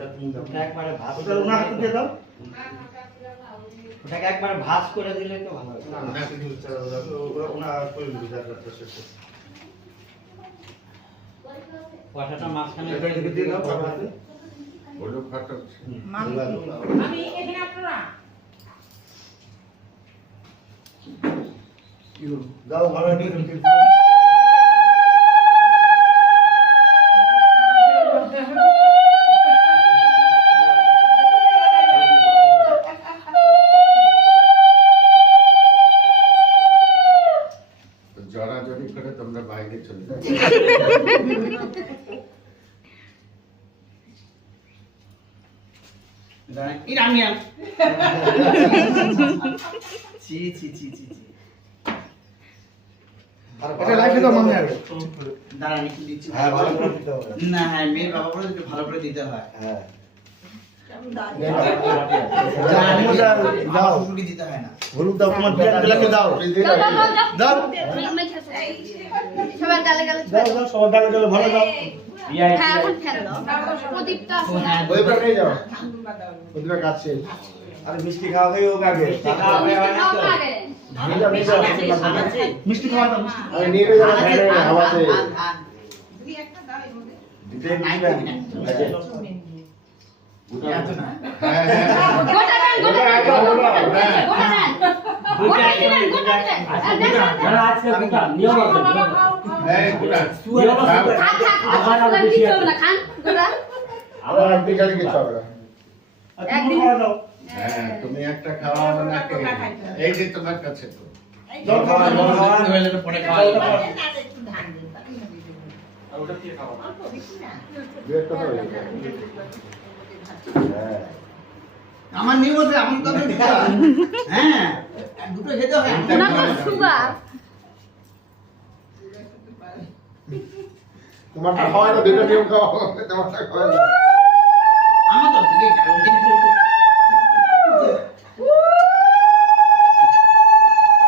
এটা তুমি দাও একবারে ভাত ওটা ওনার হাতে দিয়ে দাও ওটাকে একবার ভাজ করে দিলে তো ভালো হয়। না কিছু চালা দাও ওনার করে দিবি যাত্রা শেষ কষাটা মাঝখানে এটা দিকে দিয়ে দাও বাবা হাতে বলো ফাটা আমি এখানে আপনারা দাও ভালো দিয়ে দিতে জড়াজড়ি করে তোমরা বাইরে চলে যাও ইরানিয়ান ছি ছি ছি ছি ছি এটা রাখে দাও মামনি আগে দাঁড়ান একটু দিচ্ছি হ্যাঁ ভালো করে দিতে হবে না হ্যাঁ মেয়ের বাবা বলে একটু ভালো করে দিতে হয় হ্যাঁ দাও ফুটি দিতে হয় না হলুদ দাও তোমার বিয়ানগুলোকে দাও দাও সবার ডালে ডালে দাও দাও সবার ডালে ডালে ভালো দাও হ্যাঁ এখন ফেললো প্রদীপটা ওইটা নিয়ে যাও ওইটা কাছে আরে মিষ্টি খাওয়া খাই হোক আগে মিষ্টি খাওয়া দাও আরে নিয়ে যাও হাওয়াতে দুই একটা দাও এর মধ্যে দিতে দিবেন হ্যাঁ হ্যাঁ গোটা দেন গোটা দেন গোটা দেন গোটা দিবেন আজকে গোটা নিয়ম আছে হ্যাঁ গুড়া খান খান আবার বেশি হবে না খান গোটা আবার আপনি কালকে কিছু হবে না তুমি খাওয়া দাও হ্যাঁ তুমি একটা খাওয়া না কে এই যে তোমার কাছে তো জল খাওয়া জল খাওয়া হইলে তো পরে খাওয়া জলটা খাওয়া। একটু ধান দেন তাহলে হবে আর ওটা দিয়ে খাওয়া অল্প বেশি না দু একটা তো হয়ে যাবে। হ্যাঁ আমার নিয়ম আছে আমি তো দিতে হয় হ্যাঁ দুটো খেতে হয় ওনার তো সুগার তোমারটা হয় না দুটো নিয়ম খাওয়া হবে তোমারটা খাওয়া না আমার তো